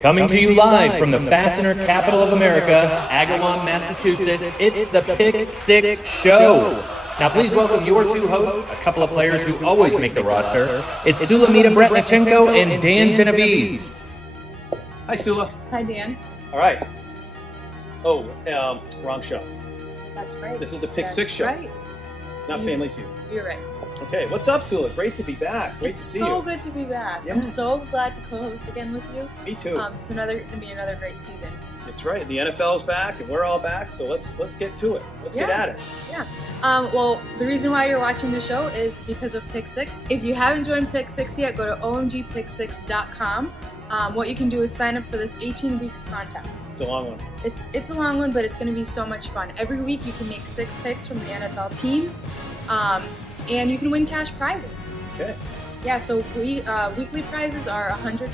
Coming to you live from the fastener capital of America, Agawam, Massachusetts, it's the Pick Six Show. Now please welcome your two hosts, a couple of players who always make the roster. It's Sulamita Bratnichenko and Dan Genovese. Hi, Sula. Hi, Dan. All right. Oh, wrong show. That's right. This is the Pick That's Six Show, right. not Family Feud. You're right. Okay, what's up, Sula? Great to be back. Great It's to see so you. good to be back. I'm Yes. so glad to co-host again with you. Me too. It's gonna be another great season. It's right. The NFL's back, and we're all back. So let's get to it. Let's get Yeah. at it. Yeah. Well, the reason why you're watching the show is because of Pick Six. If you haven't joined Pick Six yet, go to omgpick6.com. What you can do is sign up for this 18-week contest. It's a long one. It's a long one, but it's going to be so much fun. Every week you can make 6 picks from the NFL teams, and you can win cash prizes. Okay. Yeah, so weekly prizes are $100,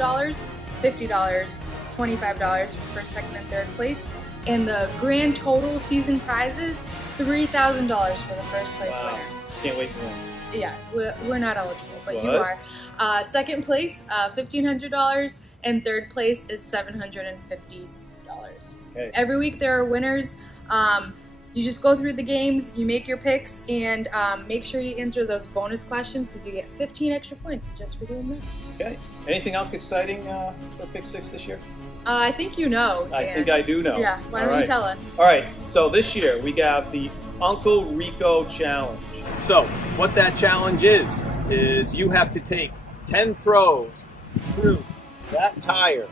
$50, $25 for first, second, and third place, and the grand total season prize is $3,000 for the first place winner. Can't wait for one. Yeah, we're not eligible, but you What? are. Second place, $1,500, and third place is $750. Okay. Every week there are winners. You just go through the games, you make your picks, and make sure you answer those bonus questions because you get 15 extra points just for doing that. Okay. Anything else exciting for Pick Six this year? I think you know, Dan. I think I do know. Yeah, why don't All you right. tell us? All right, so this year we got the Uncle Rico Challenge. So what that challenge is you have to take 10 throws through that tire,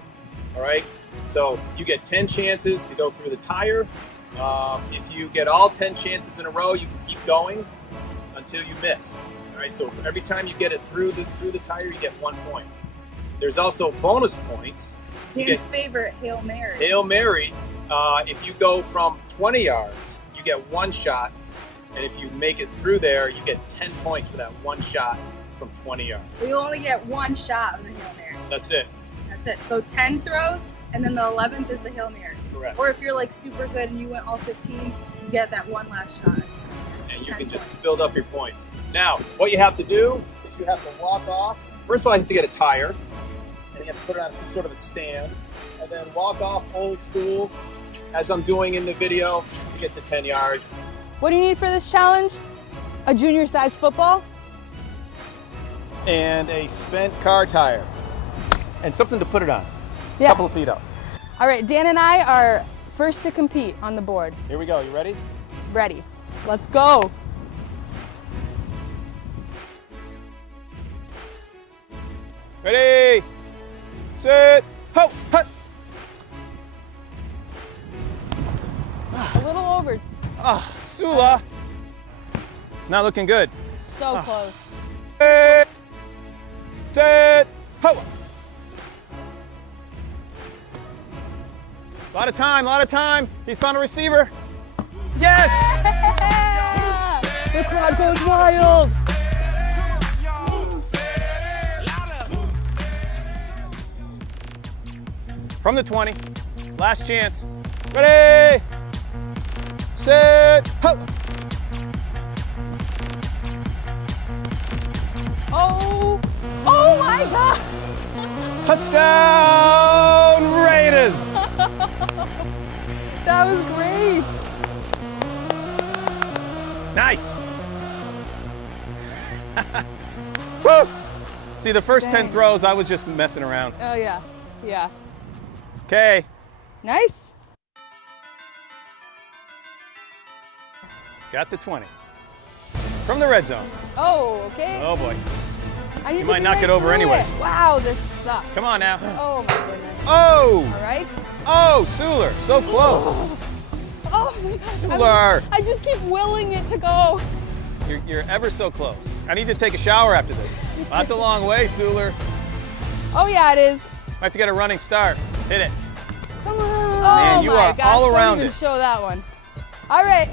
all right? So you get 10 chances to go through the tire. If you get all 10 chances in a row, you can keep going until you miss, all right? So every time you get it through the tire, you get 1 point. There's also bonus points. You Dan's get favorite, Hail Mary. Hail Mary, if you go from 20 yards, you get 1 shot. And if you make it through there, you get 10 points for that 1 shot from 20 yards. We only get 1 shot of the Hail Mary. That's it. That's it. So 10 throws, and then the 11th is the Hail Mary. Correct. Or if you're like super good and you went all 15, you get that one last shot. And you 10 can just points. build up your points. Now, what you have to do is you have to walk off. First of all, you have to get a tire, and you have to put it on some sort of a stand, and then walk off old school, as I'm doing in the video, to get to 10 yards. What do you need for this challenge? A junior-sized football? And a spent car tire. And something to put it on. Yeah. A couple of feet up. All right, Dan and I are first to compete on the board. Here we go. You ready? Ready. Let's go. Ready, set, ho, hut. A little over. Ah, Sula. Not looking good. So close. Set, set, ho. A lot of time. He's found a receiver. Yes! Yeah! The crowd goes wild. From the 20. Last chance. Ready, set, ho. Oh my God. Touchdown, Raiders! That was great. Nice. Woo! See, the first 10 Dang. throws, I was just messing around. Oh yeah, yeah. Okay, Nice. got the 20. From the red zone. Oh, okay. Oh boy. I need you to might be knock right it over through anyway. it. Wow, this sucks. Come on now. Oh my goodness. Oh! All right. Oh, Suler, so close. Oh my God. Suler, I just keep willing it to go. you're ever so close. I need to take a shower after this. That's a long way, Suler. Oh yeah, it is. I have to get a running start. Hit it. Come on. Man, Oh you my are gosh, all around don't even it. show that one. All right.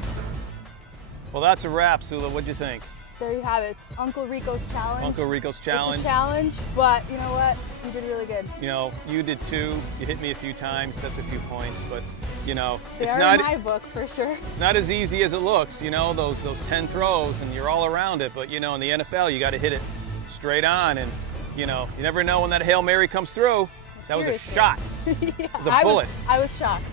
Well, that's a wrap, Sula. What'd you think? There you have it. It's Uncle Rico's challenge. Uncle Rico's challenge. It's a challenge, but you know what? You did really good. You know, you did too. You hit me a few times. That's a few points, but you know, They it's are not in my book for sure. it's not as easy as it looks. You know, those 10 throws and you're all around it. But you know, in the NFL, you got to hit it straight on, and you know, you never know when that Hail Mary comes through. That was a Seriously. shot. It was a bullet. I was shocked.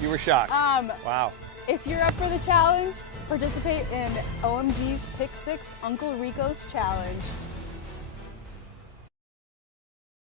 You were shocked. Wow. If you're up for the challenge, participate in OMG's Pick 6 Uncle Rico's Challenge.